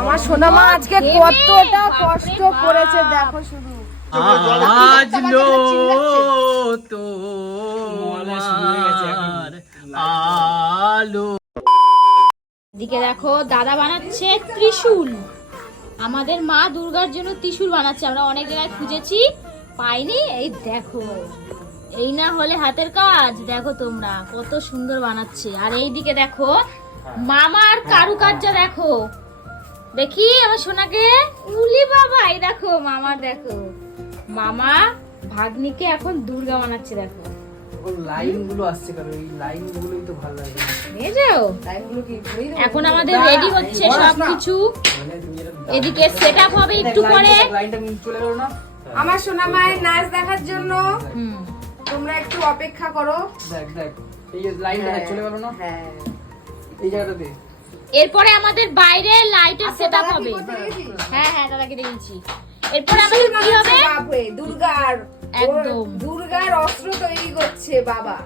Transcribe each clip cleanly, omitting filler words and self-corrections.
আমার সোনা মা আজকে কতটা কষ্ট করেছে দেখো শুধু। আজলো তোমার আলো। এদিকে দেখো দাদা বানাচ্ছে ত্রিশূল। আমাদের মা দুর্গার জন্য ত্রিশূল বানাচ্ছে। আমরা অনেক জায়গায় খুঁজেছি, পাইনি। এই দেখো, এই না হলে হাতের কাজ। দেখো তোমরা কত সুন্দর বানাচ্ছে। আর এইদিকে দেখো মামার কারুকার্য দেখো। দেখি আমার সোনাকে। উলি বাবা, এই দেখো মামার, দেখো মামা ভাগ্নিকে এখন দুর্গা বানাচ্ছে। দেখো লাইনগুলো আসছে কারণ এই লাইনগুলোই তো ভালো লাগে। নিয়ে যাও। এখন আমাদের রেডি হচ্ছে সবকিছু। এদিকে সেটআপ হবে একটু পরে। লাইনটা চলে গেল না আমার সোনা মায়ের নাচ দেখার জন্য। তোমরা একটু অপেক্ষা করো। দেখ দেখ এই যে লাইনটা চলে গেল না। হ্যাঁ, এই জায়গাটাতে এরপরে আমাদের বাইরে লাইটের সেটআপ হবে। হ্যাঁ হ্যাঁ, দাদাকে দিয়েছি। এরপরে আমাদের কি হবে? দুর্গার একদম দুর্গার অস্ত্র তৈরি করছে বাবা,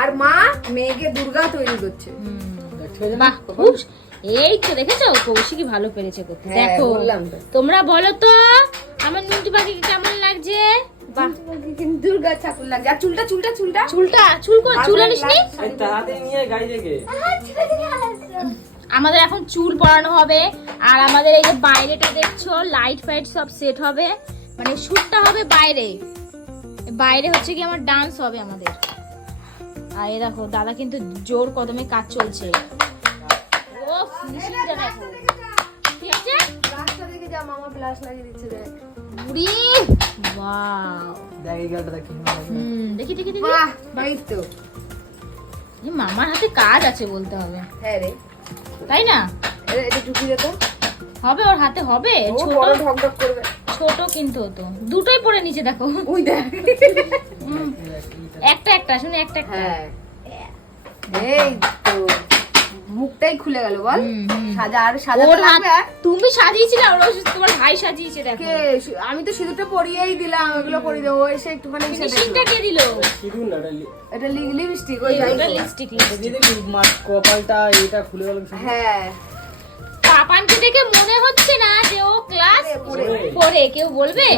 আর মা মেয়েকে দুর্গা তৈরি করছে। বাহ, খুব। এই তো দেখেছো কৌশিকী ভালো পেরেছে করতে। দেখো তোমরা বলো তো আমার নুনটু পাখিকে কেমন লাগছে? বাহ, দুর্গা ঠাকুর লাগছে। আর চুলটা চুলটা চুলটা চুল আনিসনি? তাড়াতাড়ি নিয়ে গাড়ি থেকে। আমাদের এখন চুল পরানো হবে। আর আমাদের এই যে বাইরেটা দেখছো লাইট ফাইট সব সেট হবে, মানে শুটটা হবে বাইরে। বাইরে হচ্ছে কি আমার ডান্স হবে আমাদের। আর এই দেখো দাদা কিন্তু জোর কদমে কাজ চলছে। ও ফিনিশিংটা দেখো। ঠিক আছে, রাস্তা থেকে যা মামা প্লাস লাগিয়ে দিচ্ছে দেখ। উড়ি ওয়াও, দেখ এই গাড়িটা দেখি। দেখি দেখি দেখি। বাহ, এই তো এই মামার হাতে কাজ আছে বলতে হবে। হ্যাঁ রে, তাই না? এটা ঢুকিয়ে দে তো। হবে, ওর হাতে হবে। ও ছোট বড় ঢকঢক করবে। ছোট কিন্তু তো দুটোই পরে নিচে দেখো। ওই দেখ, একটা একটা শুনে একটা একটা। হ্যাঁ এই তো মুখটাই খুলে গেল বল। সাজা আর সাজা ওর লাগবে। হাত তুমি সাজিয়েছিলে, ওর তোমার ভাই সাজিয়েছে। দেখো কে? আমি তো সিঁদুরটা পরিয়েই দিলাম, এগুলো পরিয়ে দেবো। এসে একটুখানি ফিনিশিংটা কে দিল? সিঁদুর না এটা লিপস্টিক। ওই ওটা লিপস্টিক। দিয়ে দেখি মার কপালটা এটা খুলে গেল। হ্যাঁ, পাপানকে দেখে মনে হচ্ছে না যে ও ক্লাস পড়ে। কেউ বলবে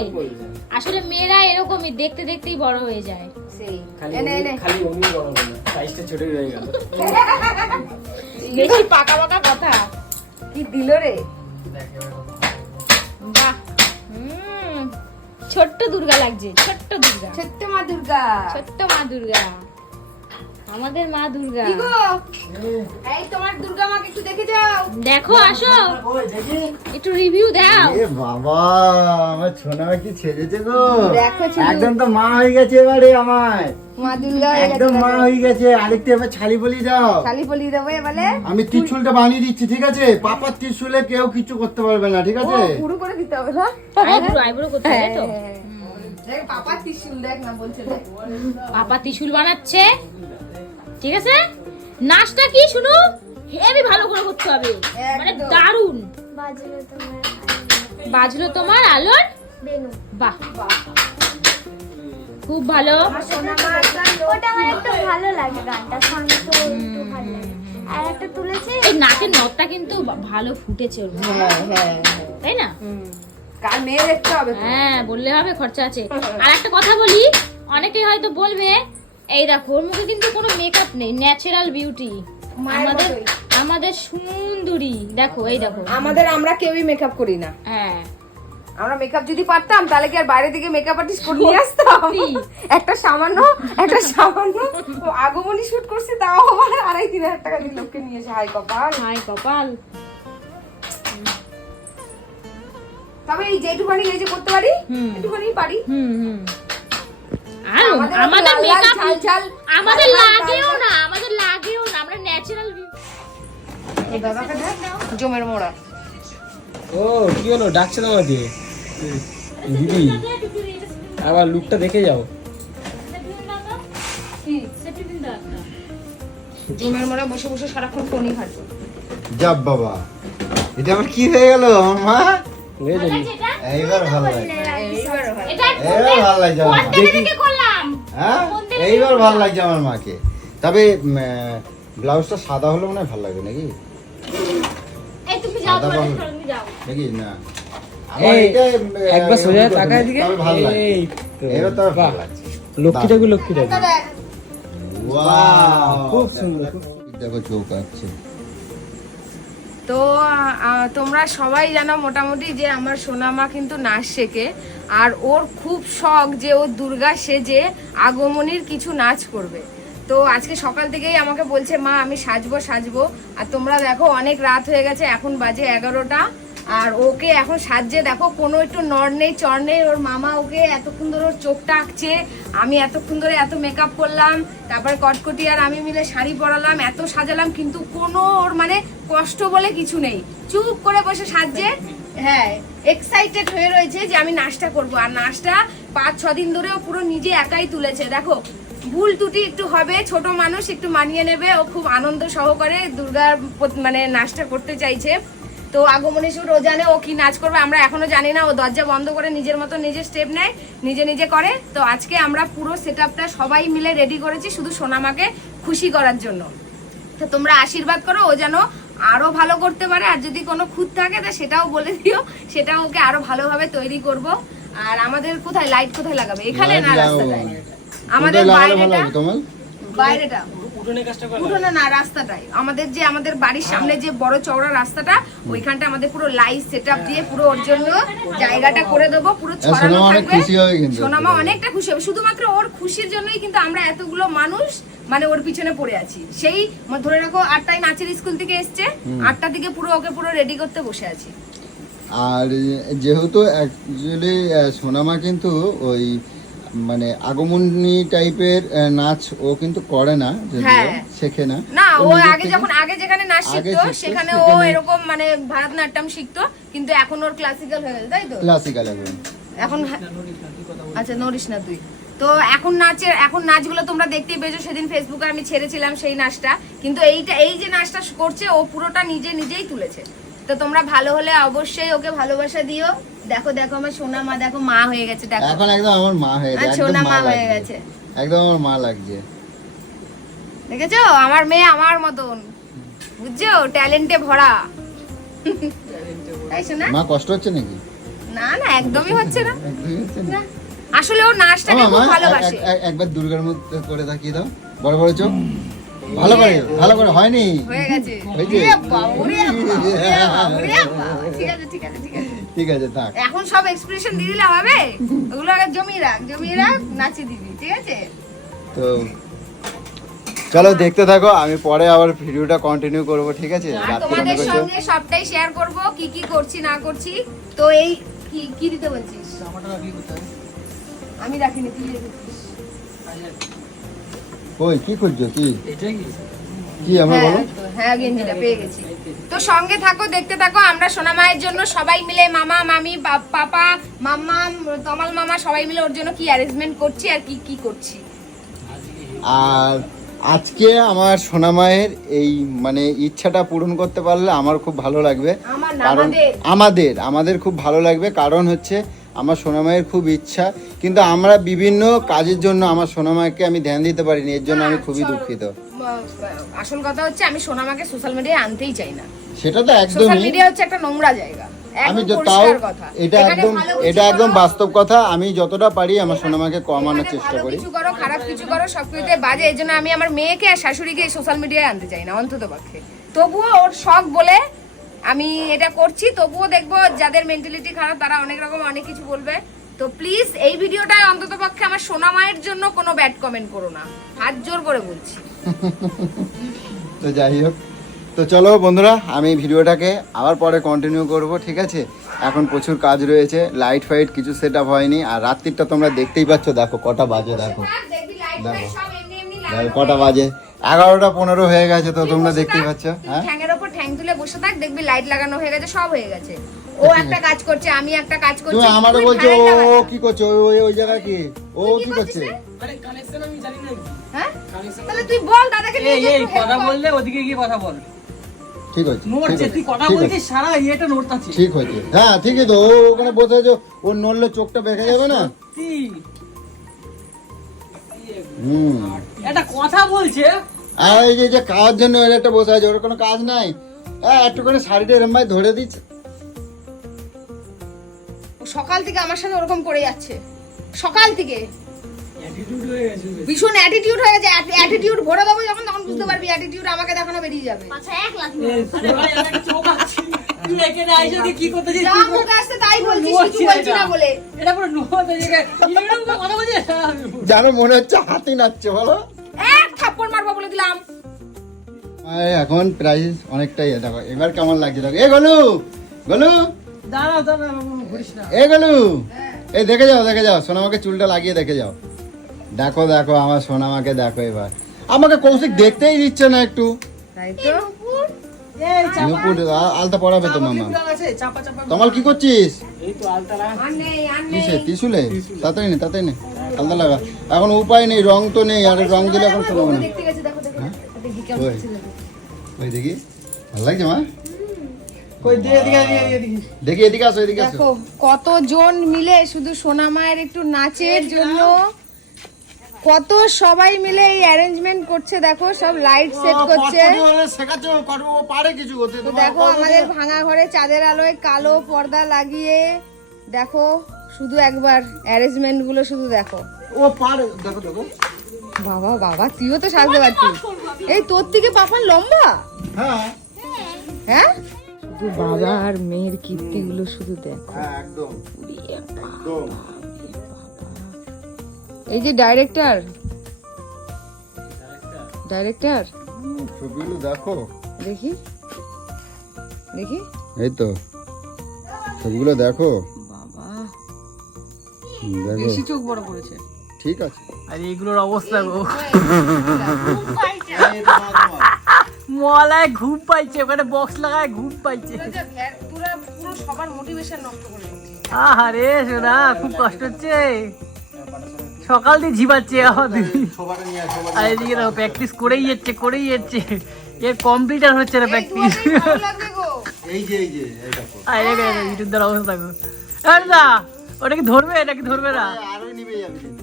আসলে মেয়েরা এরকমই, দেখতে দেখতেই বড় হয়ে যায়। সেই খালি এনে এনে খালি অমনি বড় হলো না, সাইজটা ছোট হয়ে গেল। বেশি পাকা পাকা কথা। কি দিল রে। দেখ এবার বাহ, ছোট্ট দুর্গা লাগছে। ছোট্ট দুর্গা, ছোট্ট মা দুর্গা। ছোট্ট মা দুর্গা, আমাদের মা দুর্গা। কি গো, এই তোমার দুর্গা মাকে একটু দেখে যাও। দেখো, আসো একটু রিভিউ দাও। এ বাবা, আমার সোনা কি ছেড়েছে গো। দেখো একদম তো মা হয়ে গেছে এবারে আমায়। মা দুর্গা হয়ে গেছে। একদম মা হয়ে গেছে। আরেকটু এবার ছালি বলি দাও। শালি বলি দেবো এবারে। আমি ত্রিশূলটা বানিয়ে দিচ্ছি, ঠিক আছে? পাপার ত্রিশূলে কেউ কিছু করতে পারবে না, ঠিক আছে? পুরো করে দিতে হবে না? আইব্রো করতে হবে তো। দেখ পাপা ত্রিশূল দেখ না বলছে দেখ। পাপা ত্রিশূল বানাচ্ছে, ঠিক আছে? নাচটা কি শুনো, হেভি ভালো করে করতে হবে, মানে দারুণ। বাজলো তোমার আলোর বেনু। বাহ, খুব ভালো। ওটা আমার একটু ভালো লাগে, গানটা শান্ত একটু ভালো লাগে। আর একটা তুলেছে এই নাচের নটটা কিন্তু ভালো ফুটেছে ওর মধ্যে। হ্যাঁ, তাই না? কার মেয়ে দেখতে হবে তো। হ্যাঁ, বললে হবে, খরচা আছে। আর একটা কথা বলি, অনেকে হয়তো বলবে এই দেখো ওর মুখে কিন্তু কোনো মেকআপ নেই, ন্যাচারাল বিউটি। আমাদের আমাদের সুন্দরী দেখো, এই দেখো। আমরা কেউই মেকআপ করি না। হ্যাঁ, আমরা মেকআপ যদি পারতাম তাহলে কি আর বাইরে থেকে মেকআপ আর্টিস্ট করে নিয়ে আসতাম? একটা সামান্য আগমনী শুট করছি, তাও আবার 2,500-3,000 টাকা দিয়ে লোককে নিয়ে এসে। হাই কপাল, হাই কপাল। তবে এই যেটুখানি এই যে করতে পারি একটুখানি পারি। আর আমাদের মেকআপ ঝাল আমাদের লাগেও না, আমরা ন্যাচারাল। এই দাদাকে দেখ জমের মোড়া। ও কি হলো, ডাকছে তোমাকে দিদি? আবার লুকটা দেখে যাও। জমের মোড়া বসে বসে সারাক্ষণ ফোনই ঘাটবো। যাব বাবা, এটা আমার কি হয়ে গেল আমার মা? এইবার ভালো লাগে, এইবার ভালো লাগছে আমার মা। হ্যাঁ, এইবার ভালো লাগছে আমার মাকে। তবে ব্লাউজটা সাদা হলে মনে হয় ভালো লাগবে নাকি? এই তুমি যাও দাদা বল দেখি না এই একবার সোজা তাকায় দিকে তবে ভালো লাগে এই তো এবার তো বাহ, ভালো লাগছে লক্ষ্মী ঠাকুর লক্ষ্মী ঠাকুর ওয়াও খুব সুন্দর দেখো চোখ আছে তো তোমরা সবাই জানো মোটামুটি যে আমার সোনামা কিন্তু নাচ শেখে, আর ওর খুব শখ যে ও দুর্গা সেজে আগমনীর কিছু নাচ করবে। তো আজকে সকাল থেকেই আমাকে বলছে মা আমি সাজবো, আর তোমরা দেখো অনেক রাত হয়ে গেছে, এখন বাজে 11টা, আর ওকে এখন সাজছে দেখো কোনো একটু নড় নেই চড় নেই। ওর মামা ওকে এতক্ষণ ধরে ওর চোখটা আঁকছে, আমি এতক্ষণ ধরে এত মেকআপ করলাম, তারপরে কটকটি আর আমি মিলে শাড়ি পরালাম, এত সাজালাম, কিন্তু কোনো ওর মানে কষ্ট বলে কিছু নেই, চুপ করে বসে সাজছে। হ্যাঁ এক্সাইটেড হয়ে রয়েছে যে আমি নাচটা করব, আর নাচটা 5-6 দিন ধরেও পুরো নিজে একাই তুলেছে। দেখো ভুল ত্রুটি একটু হবে, ছোট মানুষ একটু মানিয়ে নেবে, ও খুব আনন্দ সহকারে দুর্গার মানে নাচটা করতে চাইছে। তো আগমনী শুরু ও জানে ও কি নাচ করবে, আমরা এখনো জানি না। ও দরজা বন্ধ করে নিজের মতো নিজে স্টেপ নেয়, নিজে করে। তো আজকে আমরা পুরো সেটআপটা সবাই মিলে রেডি করেছি শুধু সোনামাকে খুশি করার জন্য। তো তোমরা আশীর্বাদ করো ও যেন আরো ভালো করতে পারে, আর যদি কোনো খুঁত থাকে তা সেটাও বলে দিও, সেটাও ওকে আরো ভালোভাবে তৈরি করব। আর আমাদের কোথায় লাইট কোথায় লাগাবে, এখানে না রাস্তাটায়, আমাদের বাইরেটা উঠোনে না রাস্তাটাই, আমাদের যে আমাদের বাড়ির সামনে যে বড় চওড়া রাস্তাটা, ওইখানটা আমাদের পুরো লাইট সেটআপ দিয়ে পুরো ওর জন্য জায়গাটা করে দেবো, পুরো ছড়ানো থাকবে। সোনামা অনেকটা খুশি হবে, শুধুমাত্র ওর খুশির জন্যই কিন্তু আমরা এতগুলো মানুষ মানে ওর পিছনে পড়ে আছি। সেই ধরে রাখো 8টায় নাচের স্কুল থেকে এসছে, 8টা দিকে পুরো ওকে পুরো রেডি করতে বসে আছি। আর যেহেতু অ্যাকচুয়ালি সোনামা কিন্তু ওই মানে আগমনী টাইপের নাচ ও কিন্তু করে না, শেখে না। না ও আগে যেখানে নাচ শিখতো সেখানে ও এরকম মানে ভারতনাট্যম শিখতো, কিন্তু এখন ওর ক্লাসিক্যাল হয়ে গেছে, তাই তো? ক্লাসিক্যাল এখন আচ্ছা নড়িস না তুই। তো এখন নাচগুলো তোমরা দেখতেই পেয়েছো, সেদিন ফেসবুকে আমি ছেড়েছিলাম সেই নাচটা, কিন্তু এই যে নাচটা করছে ও পুরোটা নিজেই তুলেছে। তো তোমরা ভালো হলে অবশ্যই ওকে ভালোবাসা দিও। দেখো আমার সোনা মা, দেখো মা হয়ে গেছে, দেখো এখন একদম আমার মা হয়ে গেছে, সোনা মা হয়ে গেছে, একদম আমার মা লাগছে। দেখেছো আমার মেয়ে আমার মতন, বুঝছো, ট্যালেন্টে ভরা। তাই শোনা মা কষ্ট হচ্ছে নাকি? না একদমই হচ্ছে না, আসলে ও নাচটাকে খুব ভালোবাসে। একবার দুর্গার মধ্যে করে তাকিয়ে দাও, বড় চোখ, ভালো করে হয়নি, হয়ে গেছে, ঠিক আছে থাক। এখন সব এক্সপ্রেশন দিয়ে দিলে হবে, ওগুলো আগে জমিয়ে রাখ নাচিয়ে দিবি, ঠিক আছে? তো চলো দেখতে থাকো, আমি পরে আবার ভিডিওটা কন্টিনিউ করব, ঠিক আছে? তোমাদের সঙ্গে সবটাই শেয়ার করব, কি করছি না করছি। তো এই কি দিতে বলছিস? আমি রাখিনি, তুই রেখেছিস। ওই কি খুঁজছো, কি আমরা বলো? হ্যাঁ গেঞ্জিটা পেয়ে গেছি। তো সঙ্গে থাকো, দেখতে থাকো। আমরা সোনা মায়ের জন্য সবাই মিলে মামা মামি পাপা মাম্মা তমাল মামা সবাই মিলে ওর জন্য কি অ্যারেঞ্জমেন্ট করছি আর কি করছি। আর আজকে আমার সোনা মায়ের এই মানে ইচ্ছাটা পূরণ করতে পারলে আমার খুব ভালো লাগবে, কারণ আমাদের খুব ভালো লাগবে। কারণ হচ্ছে আমার সোনা মায়ের খুব ইচ্ছা, কিন্তু আমরা বিভিন্ন কাজের জন্য আমার সোনা মাকে আমি ধ্যান দিতে পারিনি, এর জন্য আমি খুবই দুঃখিত। আসল কথা হচ্ছে আমি সোনামাকে সোশ্যাল মিডিয়ায় আনতেই চাই না, সেটা তো একদমই, সোশ্যাল মিডিয়া হচ্ছে একটা নোংরা জায়গা। আমি তাও এটা একদম বাস্তব কথা, আমি যতটা পারি আমার সোনামাকে কমানোর চেষ্টা করি। কিছু করো খারাপ কিছু করো সবকিছুতে বাজে, এই জন্য আমি আমার মেয়েকে আর শাশুড়িকে সোশ্যাল মিডিয়ায় আনতে চাই না অন্তত পক্ষে। তবুও ওর শখ বলে আমি এটা করছি, তবুও দেখবো যাদের মেন্টালিটি খারাপ তারা অনেক রকম অনেক কিছু বলবে। তো প্লিজ এই ভিডিওটায় অন্তত পক্ষে আমার সোনা মায়ের জন্য কোনো ব্যাড কমেন্ট করো না, হাত জোর করে বলছি। তো যাই হোক, তো চলো বন্ধুরা, আমি ভিডিওটাকে আবার পরে কন্টিনিউ করব, ঠিক আছে? এখন প্রচুর কাজ রয়েছে, লাইট ফাইট কিছু সেট আপ হয়নি, আর রাত্রিটা তোমরা দেখতেই পাচ্ছ, দেখো কটা বাজে, দেখো কটা বাজে, 11:15 হয়ে গেছে, তো তোমরা দেখতেই পাচ্ছ। হ্যাঁ ঠ্যাঙের উপর ঠ্যাং তুলে বসে থাক, দেখবি লাইট লাগানো হয়ে গেছে, সব হয়ে গেছে। ও একটা কাজ করছে, আমি একটা কাজ করছি, তুমি আমারও বলছো ও কি করছে, ওই জায়গা কি ও কি করছে? আরে কানেকশন আমি জানি না। হ্যাঁ তাহলে তুই বল দাদাকে নিয়ে এই কথা বললে ওদিকে গিয়ে কথা বল, ঠিক আছে? নড়ছে, তুই কথা বলছিস সারা এটা নড়তাছিস, ঠিক হয়েছে। হ্যাঁ ঠিকই তো, ও ওখানে বসে আছে, ওর নড়লে চোখটা বেঁকে যাবে না? এটা কথা বলছে, আর এই যে খাওয়ার জন্য ওর একটা বসে আছে, ওর কোনো কাজ নাই, একটু করে শাড়িটা এরম ভাই ধরে দিচ্ছে। সকাল থেকে আমার সাথে ওরকম করে যাচ্ছে, সকাল থেকে ভীষণ অ্যাটিটিউড হয়ে গেছে। অ্যাটিটিউড ভরে দেবো যখন, তখন বুঝতে পারবি অ্যাটিটিউড আমাকে দেখানো বেরিয়ে যাবে। আচ্ছা 1 লাখ যা মুখে আসছে তাই বলছিস, কিছু বলছি না বলে। জানো মনে হচ্ছে হাতি নাচছে বলো। এক থাপ্পড় মারবো বলে দিলাম। এখন প্রাইস অনেকটাই দেখো এবার কেমন লাগছে দেখো। এ গলু গলু এ গলু, এই দেখে যাও সোনামাকে চুলটা লাগিয়ে দেখে যাও। দেখো দেখো আমার সোনামাকে দেখো। এবার আমাকে কৌশিক দেখতেই দিচ্ছে না একটু। তাই তো নুপুর আলতা পড়াবে তো মামা। তোমার কি করছিস? আর নেই কিসে ত্রিশুলে? তাড়াতাড়ি নে আলতা লাগা। এখন উপায় নেই, রং তো নেই, আর রং দিলে এখন শোনাবো না। দেখতে গেছে, দেখো দেখো দেখি কেমন ওই ছিল। ওই দেখি ভালো লাগছে মা। দেখি এদিকে আসো, এদিকে আসো। দেখো কতজন মিলে শুধু সোনা মায়ের একটু নাচের জন্য কত সবাই মিলে এই অ্যারেঞ্জমেন্ট করছে। দেখো সব লাইট সেট করছে। শেখাচ্ছো ও পারে কিছু করতে। তো দেখো আমাদের ভাঙা ঘরে চাঁদের আলোয় কালো পর্দা লাগিয়ে দেখো শুধু একবার অ্যারেঞ্জমেন্ট গুলো শুধু দেখো। ও পারে, দেখো দেখো। বাবা বাবা তুইও তো সাজতে পারছিস। এই তোর থেকে পাপান লম্বা। হ্যাঁ হ্যাঁ শুধু বাবা আর মেয়ের কীর্তিগুলো শুধু দেখো। হ্যাঁ একদম একদম। এই যে ডাইরেক্টর ছবিগুলো দেখো, দেখি দেখি। এই তো ছবিগুলো দেখো। বাবা দেখো বেশি চোখ বড় করেছে। ঠিক আছে। আর এইগুলোর অবস্থা গো, মলায় ঘুম পাইছে, ওখানে বক্স লাগায় ঘুম পাইছে। পুরো সবার মোটিভেশন নষ্ট করে দিচ্ছে। আরে সোনা খুব কষ্ট হচ্ছে, সকাল দিয়ে ঝিমাচ্ছে আমাদের। আর এদিকে দেখো প্র্যাকটিস করেই যাচ্ছে, এর কমপ্লিট আর হচ্ছে না প্র্যাকটিস। এই যে এই দেখো। আর ইউটিউবদের অবস্থা গো। আরে না ওটা কি ধরবে নাকি ধরবে না? আরো নিবে যাবে কিন্তু।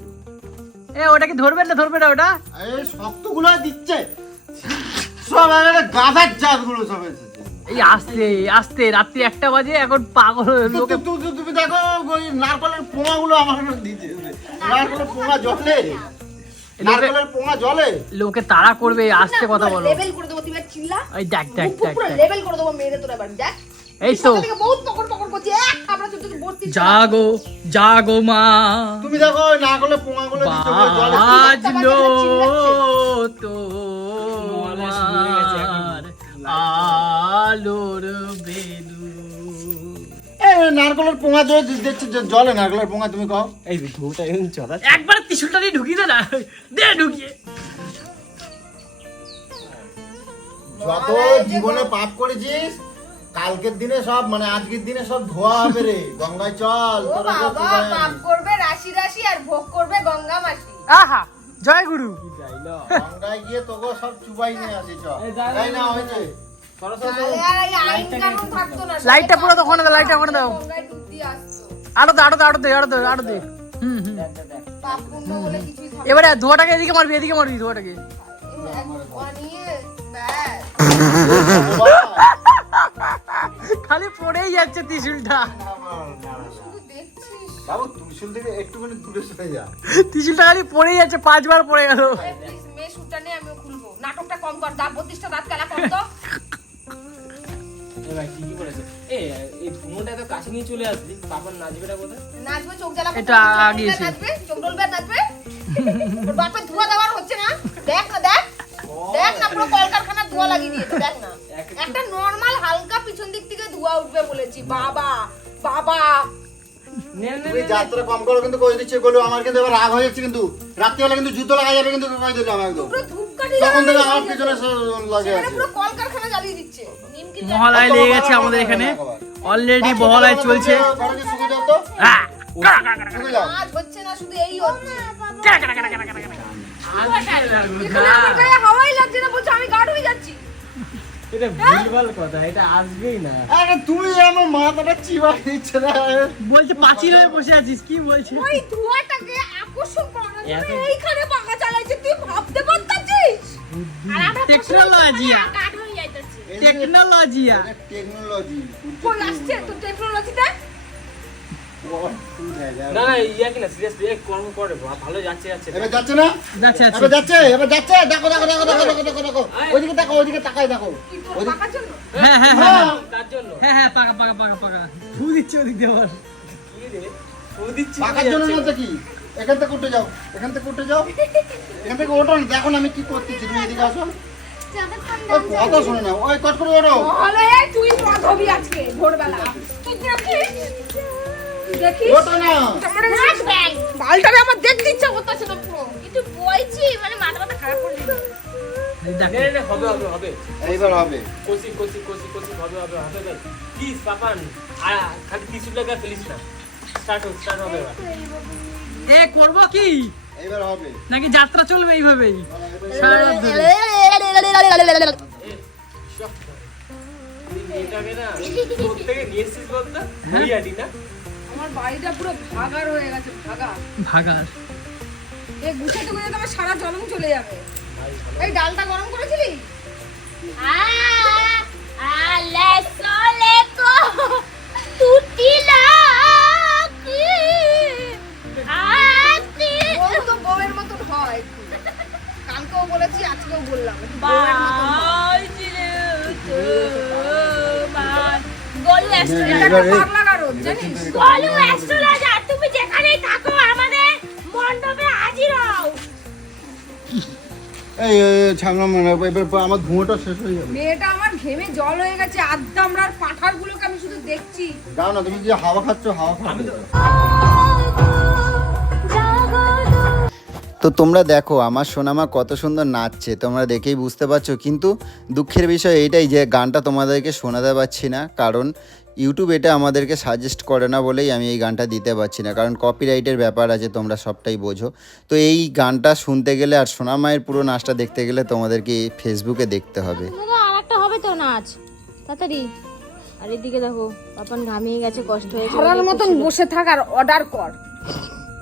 ওটা কি ধরবে না ওটা? এই শক্তগুলো দিচ্ছে সব, একটা গাধার জাতগুলো সব এসেছে। এই আস্তে রাত্রি 1টা বাজে, এখন পাগল লোকে। তুমি দেখো ওই নারকলের পোঙাগুলো আমার দিতে, নারকলের পোঙা জলে, নারকলের পোঙা জলে। লোকে তাড়া করবে, আস্তে কথা বলো। লেভেল করে দেবো, তুমি চিল্লা। ওই দেখ পুরো লেভেল করে দেবো মেয়েদের তোরা এবার দেখ। এই তো বহুত পকড় করছি, এক খাবড়া চুপ চুপ বসছিস। জাগো মা, তুমি দেখো ওই নারকলের পোঙাগুলো দিচ্ছে ওগুলো জলে। বাজলো তোমার আলোর বেলু। এই নারকলের পোঙা জলে দেখছি জলে, নারকলের পোঙা তুমি কও। এই ধুটা এখন চলা, একবার ত্রিশুলটা দিয়ে ঢুকিয়ে দে না, দে ঢুকিয়ে। যত জীবনে পাপ করেছিস কালকের দিনে সব, মানে আজকের দিনে সব ধোয়া হবে রে। গঙ্গায় চল, ও তোরা সব বাবা চুবাই পাপ আনিস। করবে রাশি রাশি আর ভোগ করবে গঙ্গা মাসি। আহা জয় গুরু। গঙ্গায় গিয়ে তোকে সব চুবাই নিয়ে আসি। চল তাই না হয়েছে। তাহলে আর এই আইন কানুন থাকতো না। লাইটটা পুরো তখন লাইটটা করে দাও। গঙ্গায় ডুব দিয়ে আসতো। আরো দে। পাপ পুণ্য বলে কিছুই থাকে এবারে ধোয়াটাকে এদিকে মারবি ধোয়াটাকে। না। বানিয়ে ব্যাস। খালি পড়েই যাচ্ছে ত্রিশুলটা, শুধু দেখছিস। বাবু ত্রিশুল থেকে একটুখানি দূরে সরে যা। ত্রিশুলটা খালি পড়েই যাচ্ছে, 5 বার পড়ে গেল। প্লিজ মেয়ে শুটটা নিয়ে আমিও খুলবো। নাটকটা কম কর, দাঁত 32টা দাঁত কালা কর তো। ঠিকই করেছে। এই ধুমোটা তো কাছে নিয়ে চলে আসলি, পাপার নাচবেটা কোথায়? নাচবে চোখ জ্বালা এটা আগে এসে। নাচবে, চোখ ডলবে নাচবে। ওর বাপের ধোয়া দেওয়ার হচ্ছে না। দেখ না পুরো কলকারখানার ধোয়া লাগিয়ে দিয়েছে, দেখ না। একটা নরমাল হালকা পিছন দিক থেকে ধোয়া উঠবে বলেছি। বাবা তুমি যাত্রা কম করো কিন্তু কই দিচ্ছে বলো। আমার কিন্তু এবার রাগ হয়ে যাচ্ছে কিন্তু। রাত্রিবেলা কিন্তু জুতো লাগা যাবে কিন্তু কই দিলাম একদম। পুরো ধূপকাঠি তখন থেকে জ্বালিয়ে আমার পিছনে লাগে সেখানে আছে। পুরো কলকারখানা জ্বালিয়ে দিচ্ছে। নিমকির মহালয় লেগে গেছে আমাদের এখানে, অলরেডি মহালয় চলছে। ঘরে কি শুকে যাও তো? আহ! শুকে যাও। কাজ হচ্ছে না, শুধু এই হচ্ছে। আজকে এখানে আমার গায়ে হাওয়াই লাগছে না, বলছে আমি গাঢ় হয়ে যাচ্ছি। এটা ভুলভাল কথা, এটা আসবেই না। আরে তুমি আমার মাথাটা চিবাই দিচ্ছে না। বলছে পাঁচিল হয়ে বসে আছিস, কি বলছে? ওই ধোঁয়াটাকে আকর্ষণ করার জন্য এইখানে পাখা চালাইছে, তুই ভাবতে পারতাছিস? আর আমরা টেকনোলজি, টেকনোলজিয়া। টেকনোলজি কোন আসছে তোর টেকনোলজিটা? না না ইয়া কি না সিরিয়াসলি এক কর্ম করে ভালো যাচ্ছে এবার যাচ্ছে না? যাচ্ছে এবার যাচ্ছে দেখো ওইদিকে তাকায় দেখো কি তোর টাকার জন্য? হ্যাঁ হ্যাঁ হ্যাঁ। তার জন্য হ্যাঁ পাকা ফু দিচ্ছে ওদিক দিয়ে আবার কি রে ফু দিচ্ছে পাকার জন্য না তো কি? এখান থেকে উঠে যাও এখান থেকে ওঠো না, দেখো না আমি কি করতেছি, তুমি এদিকে আসো। ওই কথা শোনে না, ওই কট করে ওঠো। মহলে তুই মদ হবি আজকে ভোরবেলা। তুই দেখিস ওঠো না। বালটারে আমার দেখতে ইচ্ছা করতেছে না পুরো। একটু বইছি মানে মাথা খারাপ করে দিল। নে হবে এইবার হবে। কোসি হবে ভাই প্লিজ পাপান আর খালি কিছু টাকা ফেলিস না স্টার্ট হবে এবার এ করব কি এইবার হবে। নাকি যাত্রা চলবে এইভাবেই সারা রাত ধরে এটাকে না প্রত্যেককে নিয়ে এসেছিস বলতো হরিয়াটি না আমার বাড়িটা পুরো ভাগার হয়ে গেছে, ভাগার। এই গুছাতে গুছাতে আমার সারা জনম চলে যাবে। এই ডালটা গরম করেছিলি? Ale sole ko tutila ki ati ও তো বউয়ের মতন হয় একটু। কালকেও বলেছি আজকেও বললাম একটু বউয়ের মতন হয়। গলু অ্যাস্ট্রোলজার এটা একটা পাগলা গারদ, জানিস? গলু অ্যাস্ট্রোলজার তুমি যেখানেই থাকো আমাদের মণ্ডপে হাজির হও। এই ছামনা মানে এবার আমার ঘুমোটা শেষ হয়ে যাবে। মেয়েটা আমার ঘেমে জল হয়ে গেছে, আদ্দামরার পাঠারগুলোকে আমি শুধু দেখছি। যাও না, তুমি যে হাওয়া খাচ্ছ হাওয়া খাচ্ছ। তো তোমরা দেখো আমার সোনামা কত সুন্দর নাচছে, তোমরা দেখেই বুঝতে পারছো। কিন্তু দুঃখের বিষয় এইটাই যে গানটা তোমাদেরকে শোনাতে পারছি না, কারণ ইউটিউব এটা আমাদেরকে সাজেস্ট করে না বলেই আমি এই গানটা দিতে পারছি না, কারণ কপিরাইটের ব্যাপার আছে, তোমরা সবটাই বোঝো। তো এই গানটা শুনতে গেলে আর সোনামায়ের পুরো নাচটা দেখতে গেলে তোমাদেরকে ফেসবুকে দেখতে হবে। আর একটা হবে তো নাচ তাড়াতাড়ি। আর এদিকে দেখো পাপান ঘামিয়ে গেছে, কষ্ট হয়েছে। হারার মতন বসে থাক আর অর্ডার কর,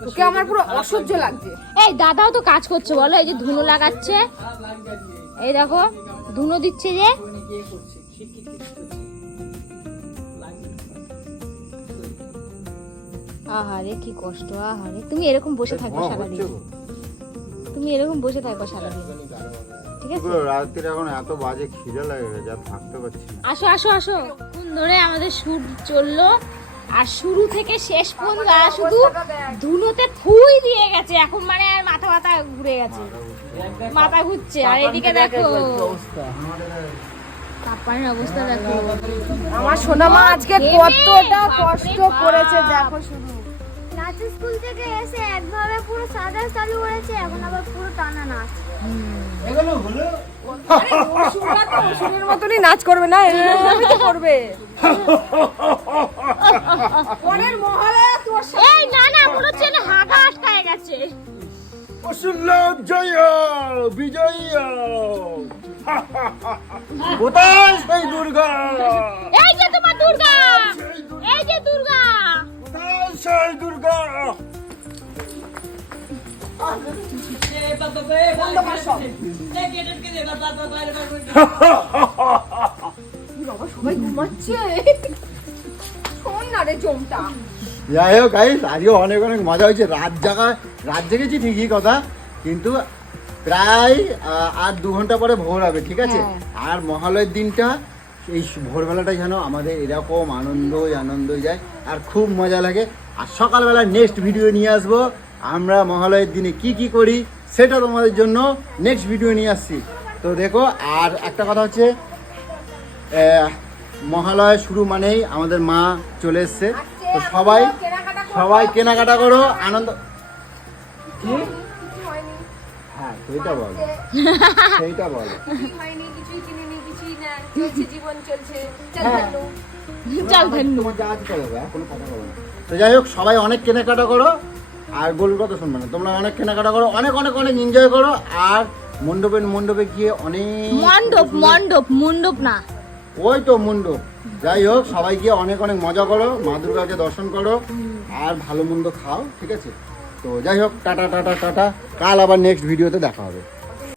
তোকে আমার পুরো অসহ্য লাগছে। এই দাদাও তো কাজ করছে বলো, এই যে ধুনো লাগাচ্ছে, এই দেখো ধুনো দিচ্ছে যে। আহারে কি কষ্ট, আহারে তুমি এরকম বসে থাকো সারাদিন, তুমি এরকম বসে থাকো সারাদিন, ঠিক আছে? রাত্রির এখন এত বাজে খিদে লাগে যা থাকতে পারছি না। আসো আসো আসো, কোন ধরে আমাদের শুট চললো আর শুরু থেকে শেষ পর্যন্ত শুধু ধুনোতে ফুই দিয়ে গেছে। এখন মানে আর মাথা ঘুরে গেছে, মাথা ঘুরছে। আর এদিকে দেখো পাপানের অবস্থা দেখো। আমার সোনামা আজকে কতটা কষ্ট করেছে দেখো শুধু। নাচের স্কুল থেকে এসে একভাবে পুরো সাদা চালু করেছে, এখন আবার পুরো টানা নাচ। অসুররা তো অসুরের মতনই নাচ করবে না, এরকমই তো করবে। পরের মহলে তোর এই না না মনে হচ্ছে না হাগা আটকায় গেছে। অসুল্লাভ জয় বিজয় কোথায় সেই দুর্গা, এই যে তোমার দুর্গা, এই যে দুর্গা, কোথায় সেই দুর্গা। সবাই ঘুমাচ্ছে, শোন না রে জমটা। যাই হোক গাইস, আজকে অনেক মজা হয়েছে। রাত জেগেছি ঠিকই কথা, কিন্তু প্রায় আর 2 ঘন্টা পরে ভোর হবে, ঠিক আছে? আর মহালয়ের দিনটা এই ভোরবেলাটা যেন আমাদের এরকম আনন্দই যায় আর খুব মজা লাগে। আর সকালবেলা নেক্সট ভিডিও নিয়ে আসবো, আমরা মহালয়ের দিনে কি করি সেটা তোমাদের জন্য নেক্সট ভিডিও নিয়ে আসছি। তো দেখো, আর একটা কথা হচ্ছে মহালয় শুরু মানেই আমাদের মা চলে এসছে, তো সবাই কেনাকাটা করো, আনন্দ। কি? হ্যাঁ সেইটা বল, সেইটা বল। হয়নি, কিছুই কিনিনি, কিছুই না, চলছে জীবন চলছে, চল হ্যাঁ। ভালো। চল ধন্য। তোমার যা আছে চলে যাবে, কোনো কথা বলো না। তো যাই হোক, সবাই অনেক কেনাকাটা করো, আর গোল কথা শুনবে না, তোমরা অনেক কেনাকাটা করো, অনেক এনজয় করো। আর মণ্ডপে গিয়ে অনেক মণ্ডপ না, ওই তো মণ্ডপ, যাই হোক সবাই গিয়ে অনেক মজা করো, মা দুর্গাকে দর্শন করো, আর ভালো মন্দ খাও, ঠিক আছে? তো যাই হোক, টাটা, কাল আবার নেক্সট ভিডিওতে দেখা হবে।